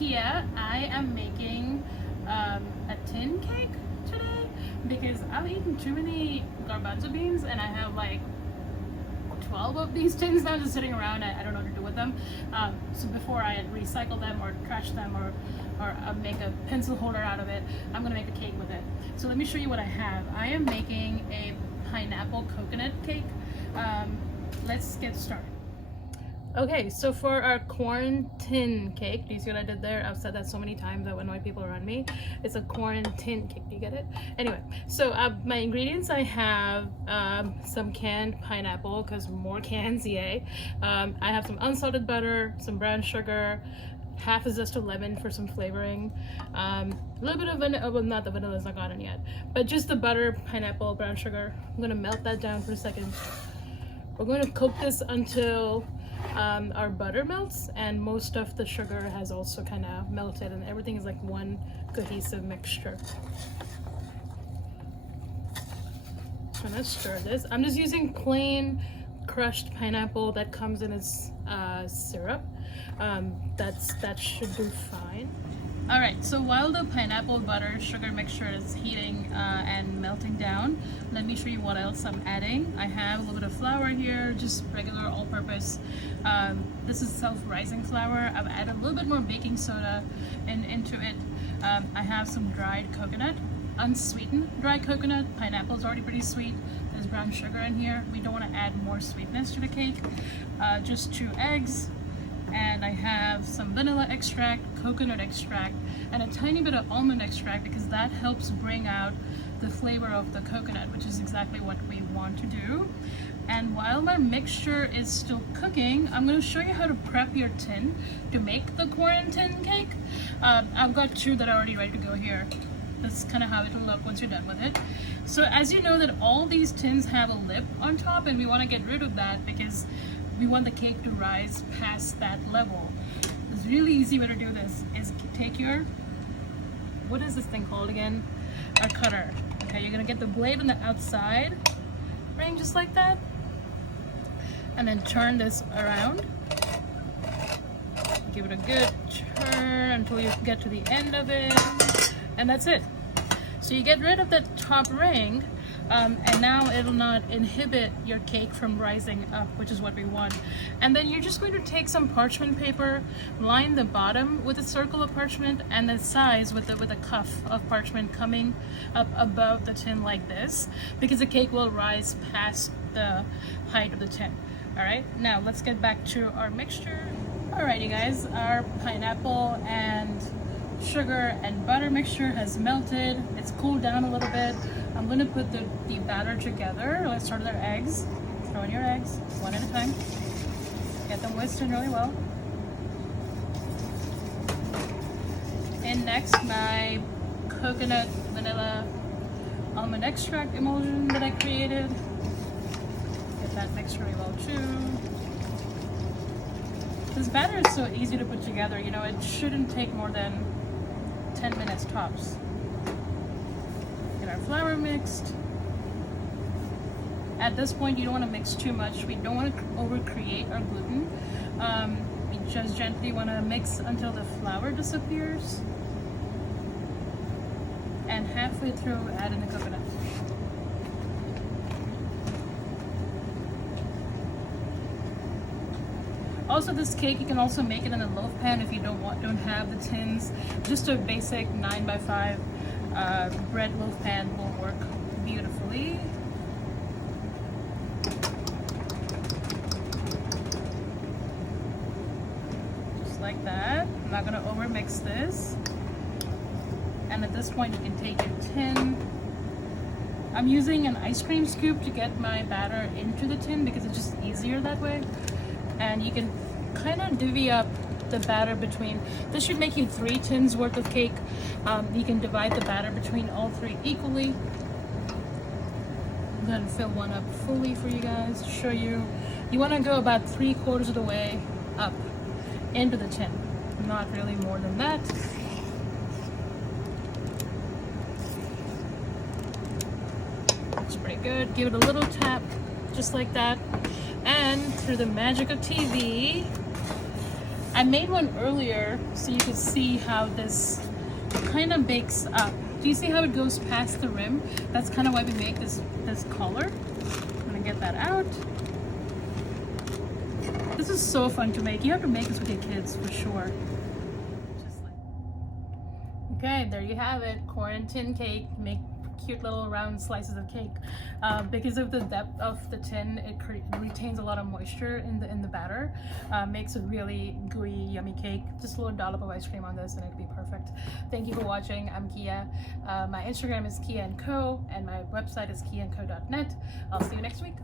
Here I am making a tin cake today because I've eaten too many garbanzo beans and I have like 12 of these tins now just sitting around. I don't know what to do with them. So before I recycle them or trash them or make a pencil holder out of it, I'm gonna make a cake with it. So let me show you what I have. I am making a pineapple coconut cake. Let's get started. Okay, so for our QuaranTIN cake, do you see what I did there? I've said that so many times that annoy people around me. It's a QuaranTIN cake, do you get it? Anyway, so my ingredients, I have some canned pineapple, because more cans, yay. I have some unsalted butter, some brown sugar, half a zest of lemon for some flavoring, a little bit of vanilla, well, not the vanilla's not gone in yet, but just the butter, pineapple, brown sugar. I'm gonna melt that down for a second. We're going to cook this until our butter melts and most of the sugar has also kind of melted and everything is like one cohesive mixture. So let's stir this. I'm just using plain crushed pineapple that comes in its syrup. That should do fine. All right, so while the pineapple butter sugar mixture is heating and melting down, let me show you what else I'm adding. I have a little bit of flour here, just regular all-purpose. This is self-rising flour. I've added a little bit more baking soda into it. I have some dried coconut, unsweetened dried coconut. Pineapple is already pretty sweet. There's brown sugar in here. We don't want to add more sweetness to the cake. Just 2 eggs. And I have some vanilla extract, coconut extract, and a tiny bit of almond extract because that helps bring out the flavor of the coconut, which is exactly what we want to do. And while my mixture is still cooking, I'm going to show you how to prep your tin to make the QuaranTIN cake. I've got 2 that are already ready to go here. That's kind of how it will look once you're done with it. So as you know that all these tins have a lip on top and we want to get rid of that because we want the cake to rise past that level. This really easy way to do this is take your, what is this thing called again? Our cutter. Okay, you're gonna get the blade on the outside, ring just like that, and then turn this around. Give it a good turn until you get to the end of it, and that's it. So you get rid of the top ring, and now it'll not inhibit your cake from rising up, which is what we want. And then you're just going to take some parchment paper, line the bottom with a circle of parchment, and the sides with a cuff of parchment coming up above the tin like this, because the cake will rise past the height of the tin. All right, now let's get back to our mixture. Alrighty guys, our pineapple and sugar and butter mixture has melted. It's cooled down a little bit. I'm going to put the batter together. Let's start with our eggs. Throw in your eggs one at a time. Get them whisked in really well. And next, my coconut vanilla almond extract emulsion that I created. Get that mixed really well too. This batter is so easy to put together. You know, it shouldn't take more than 10 minutes tops. Get our flour mixed. At this point, you don't want to mix too much. We don't want to over-create our gluten. We just gently want to mix until the flour disappears. And halfway through, add in the coconut. Also, this cake you can also make it in a loaf pan if you don't have the tins. Just a basic 9x5 bread loaf pan will work beautifully. Just like that. I'm not gonna over mix this. And at this point, you can take your tin. I'm using an ice cream scoop to get my batter into the tin because it's just easier that way. And you can kind of divvy up the batter between, this should make you 3 tins worth of cake. You can divide the batter between all 3 equally. I'm going to fill one up fully for you guys to show you. You want to go about 3/4 of the way up into the tin, not really more than that. That's pretty good. Give it a little tap just like that. And through the magic of TV, I made one earlier so you could see how this kind of bakes up. Do you see how it goes past the rim? That's kind of why we make this collar. I'm gonna get that out. This is so fun to make. You have to make this with your kids for sure. Just like... Okay, there you have it. QuaranTIN cake. Make cute little round slices of cake. Because of the depth of the tin, it retains a lot of moisture in the batter. Makes a really gooey, yummy cake. Just a little dollop of ice cream on this and it'd be perfect. Thank you for watching. I'm Kia. My Instagram is Kia & Co. and my website is kiaandco.net. I'll see you next week.